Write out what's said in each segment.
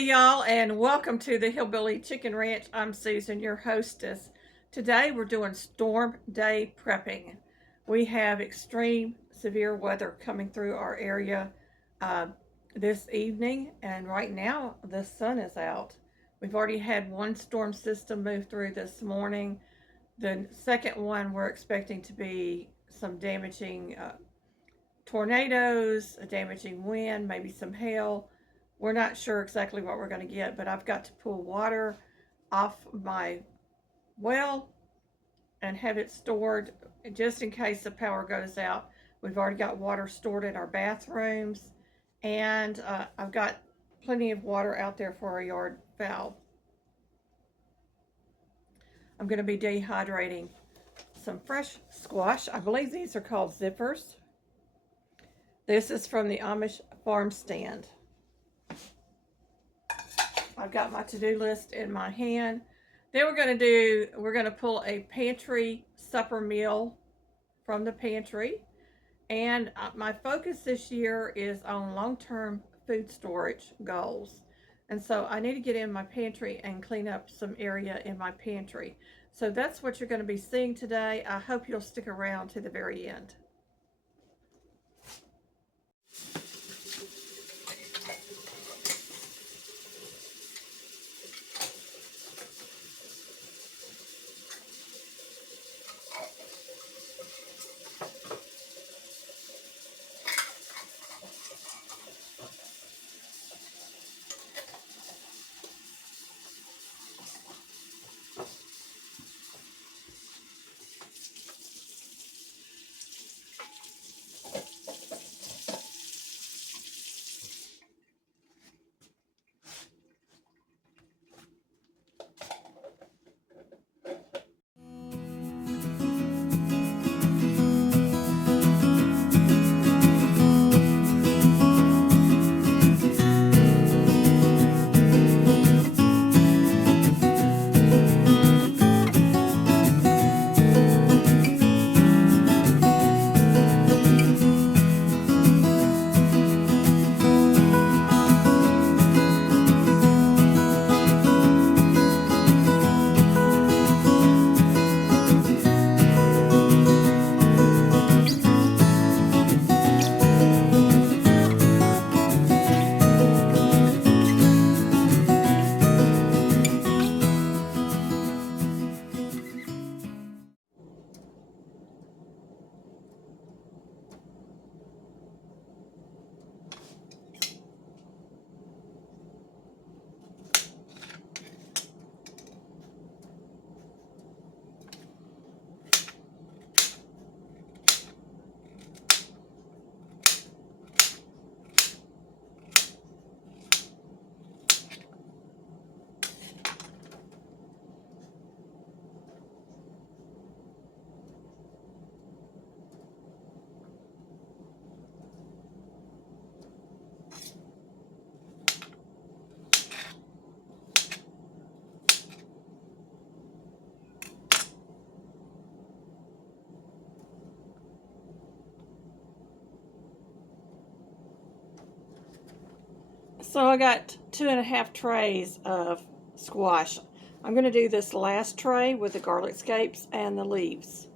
Hey y'all, and welcome to the Hillbilly Chicken Ranch. I'm Susan, your hostess. Today we're doing storm day prepping. We have extreme severe weather coming through our area this evening, and right now the sun is out. We've already had one storm system move through this morning. The second one we're expecting to be some damaging tornadoes, a damaging wind, maybe some hail. We're not sure exactly what we're going to get, but I've got to pull water off my well and have it stored just in case the power goes out. We've already got water stored in our bathrooms, and I've got plenty of water out there for our yard fowl. I'm going to be dehydrating some fresh squash. I believe these are called zippers. This is from the Amish farm stand. I've got my to-do list in my hand. Then we're going to pull a pantry supper meal from the pantry. And my focus this year is on long-term food storage goals. And so I need to get in my pantry and clean up some area in my pantry. So that's what you're going to be seeing today. I hope you'll stick around to the very end. So I got 2.5 trays of squash. I'm going to do this last tray with the garlic scapes and the leaves.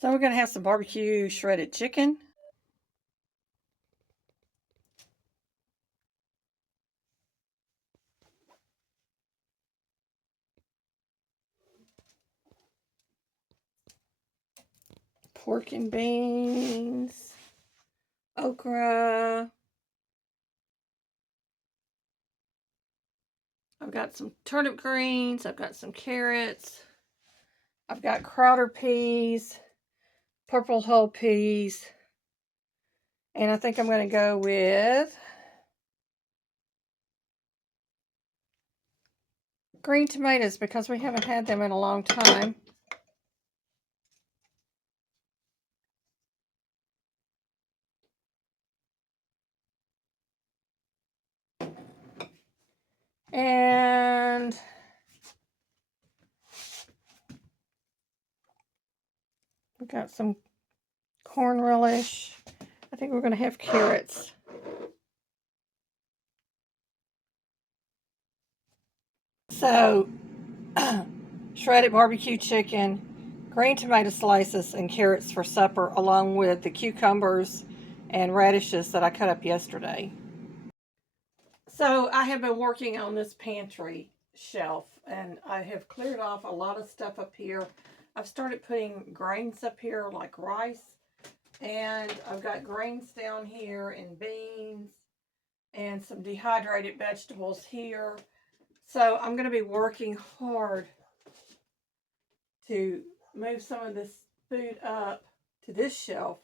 So we're going to have some barbecue shredded chicken. Pork and beans. Okra. I've got some turnip greens. I've got some carrots. I've got Crowder peas. Purple whole peas. And I think I'm going to go with green tomatoes because we haven't had them in a long time. And we've got some corn relish. I think we're going to have carrots. So, shredded barbecue chicken, green tomato slices, and carrots for supper, along with the cucumbers and radishes that I cut up yesterday. So, I have been working on this pantry shelf, and I have cleared off a lot of stuff up here. I've started putting grains up here like rice, and I've got grains down here and beans and some dehydrated vegetables here. So I'm going to be working hard to move some of this food up to this shelf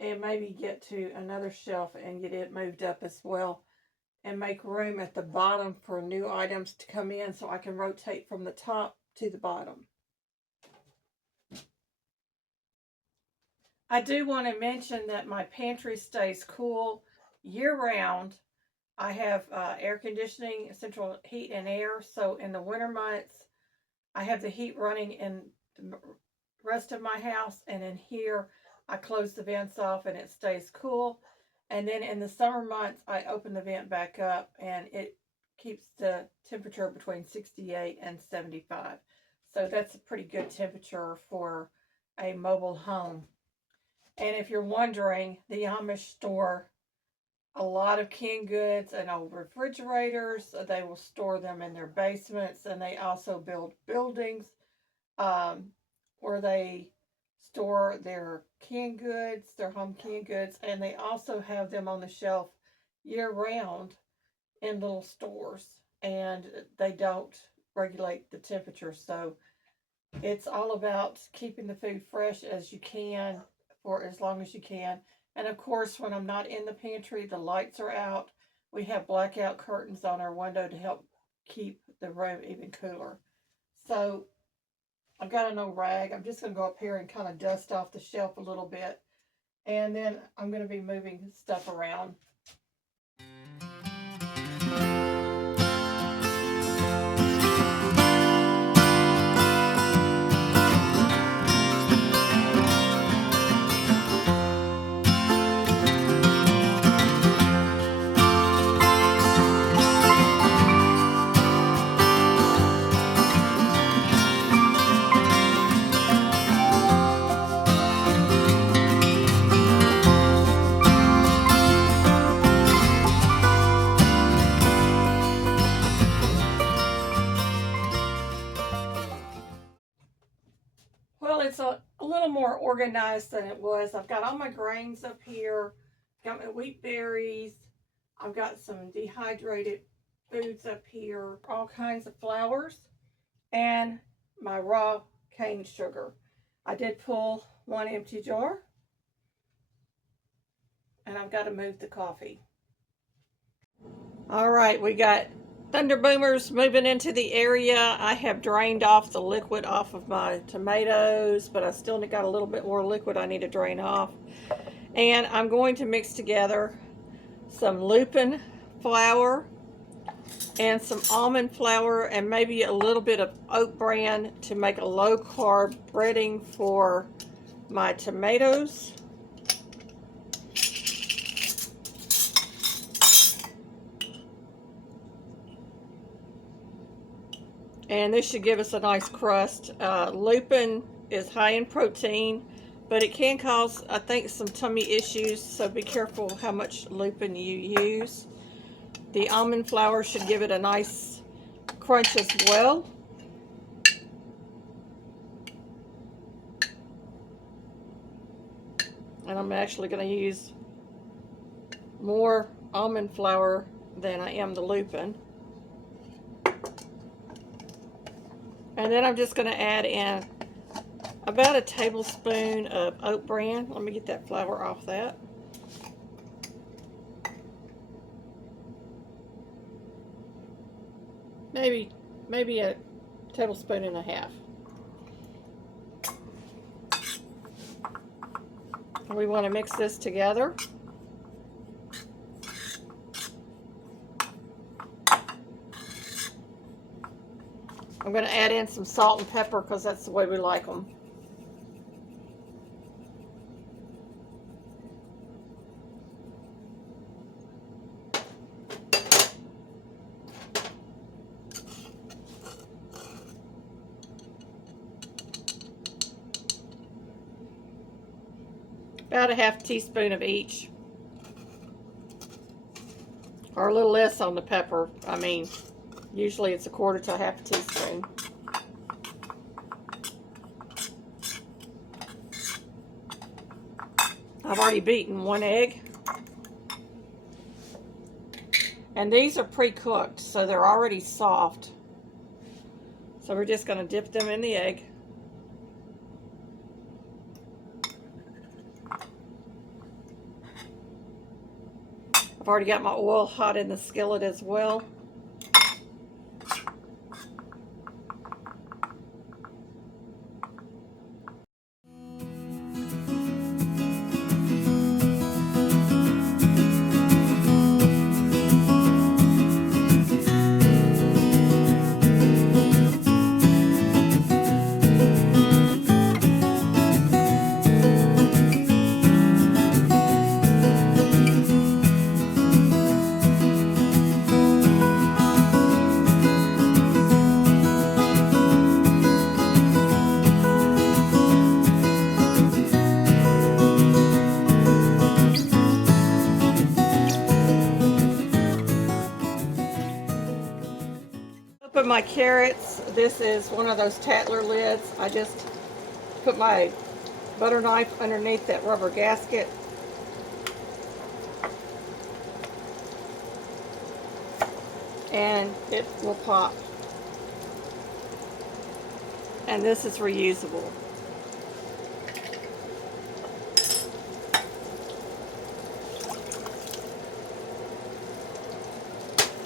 and maybe get to another shelf and get it moved up as well and make room at the bottom for new items to come in so I can rotate from the top to the bottom. I do want to mention that my pantry stays cool year round. I have air conditioning, central heat and air, so in the winter months I have the heat running in the rest of my house, and in here I close the vents off and it stays cool. And then in the summer months I open the vent back up and it keeps the temperature between 68 and 75. So that's a pretty good temperature for a mobile home. And if you're wondering, the Amish store a lot of canned goods and old refrigerators. They will store them in their basements, and they also build buildings where they store their canned goods, their home canned goods, and they also have them on the shelf year round in little stores, and they don't regulate the temperature. So it's all about keeping the food fresh as you can for as long as you can. And of course, when I'm not in the pantry, the lights are out. We have blackout curtains on our window to help keep the room even cooler. So I've got an old rag. I'm just going to go up here and kind of dust off the shelf a little bit. And then I'm going to be moving stuff around. Well, it's a little more organized than it was. I've got all my grains up here, got my wheat berries, I've got some dehydrated foods up here, all kinds of flours, and my raw cane sugar. I did pull one empty jar, and I've got to move the coffee. All right, we got thunder boomers moving into the area. I have drained off the liquid off of my tomatoes, but I still got a little bit more liquid I need to drain off. And I'm going to mix together some lupin flour and some almond flour and maybe a little bit of oat bran to make a low carb breading for my tomatoes. And this should give us a nice crust. Lupin is high in protein, but it can cause, I think, some tummy issues, so be careful how much lupin you use. The almond flour should give it a nice crunch as well. And I'm actually going to use more almond flour than I am the lupin. And then I'm just going to add in about a tablespoon of oat bran. Let me get that flour off that. Maybe a tablespoon and a half. We want to mix this together. I'm going to add in some salt and pepper because that's the way we like them. About a half teaspoon of each. Or a little less on the pepper. I mean, usually it's a quarter to a half a teaspoon. I've already beaten 1 egg. And these are pre-cooked, so they're already soft. So we're just going to dip them in the egg. I've already got my oil hot in the skillet as well. Open my carrots. This is one of those Tatler lids. I just put my butter knife underneath that rubber gasket. And it will pop. And this is reusable.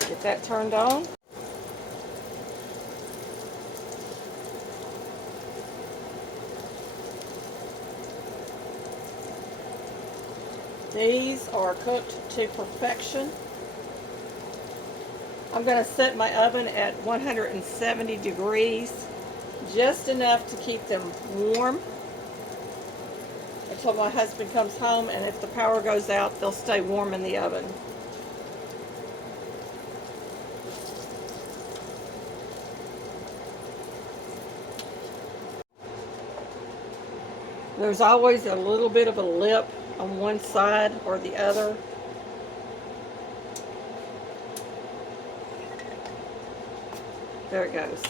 Get that turned on. These are cooked to perfection. I'm going to set my oven at 170 degrees, just enough to keep them warm until my husband comes home, and if the power goes out, they'll stay warm in the oven. There's always a little bit of a lip on one side or the other. There it goes.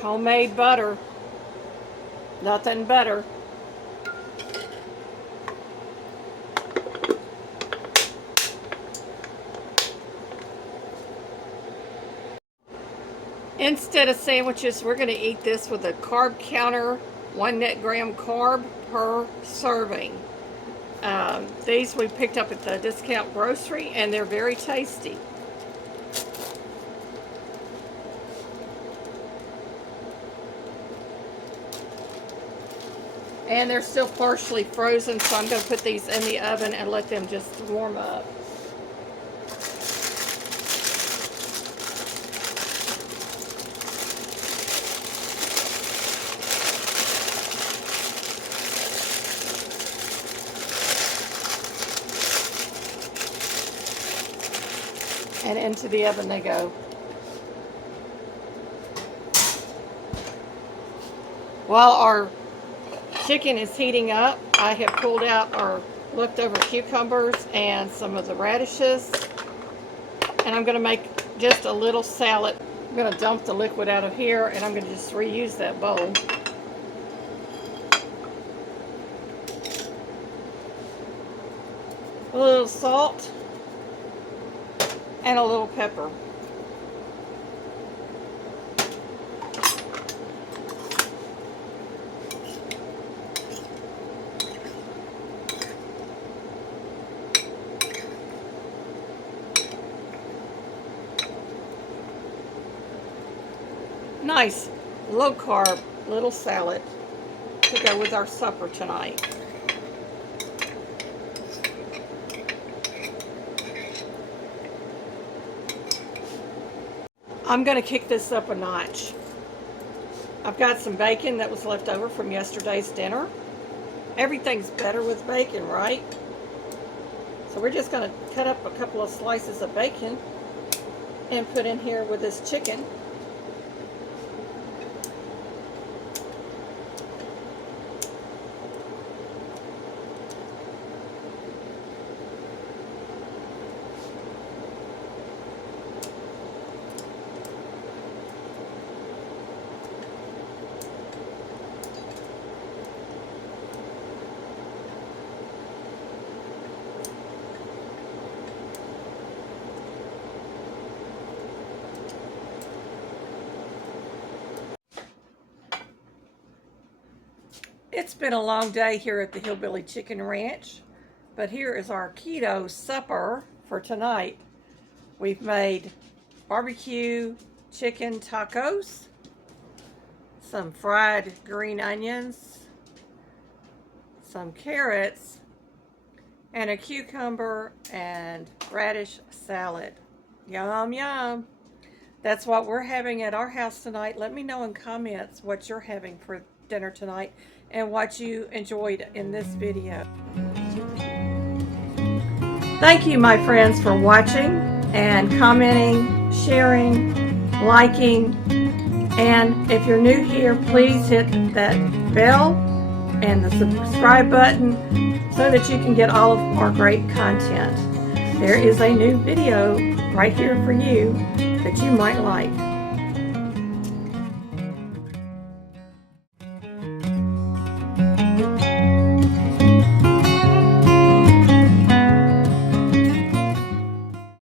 Homemade butter. Nothing better. Instead of sandwiches, we're going to eat this with a carb counter, 1 net gram carb per serving. These we picked up at the discount grocery, and they're very tasty. And they're still partially frozen, so I'm going to put these in the oven and let them just warm up. And into the oven they go. While our chicken is heating up, I have pulled out our leftover cucumbers and some of the radishes. And I'm going to make just a little salad. I'm going to dump the liquid out of here and I'm going to just reuse that bowl. A little salt and a little pepper. Nice low carb little salad to go with our supper tonight. I'm going to kick this up a notch. I've got some bacon that was left over from yesterday's dinner. Everything's better with bacon, right? So we're just going to cut up a couple of slices of bacon and put in here with this chicken. It's been a long day here at the Hillbilly Chicken Ranch, but here is our keto supper for tonight. We've made barbecue chicken tacos, some fried green onions, some carrots, and a cucumber and radish salad. Yum, yum. That's what we're having at our house tonight. Let me know in comments what you're having for dinner tonight and what you enjoyed in this video. Thank you, my friends, for watching and commenting, sharing, liking, and if you're new here, please hit that bell and the subscribe button so that you can get all of our great content. There is a new video right here for you that you might like.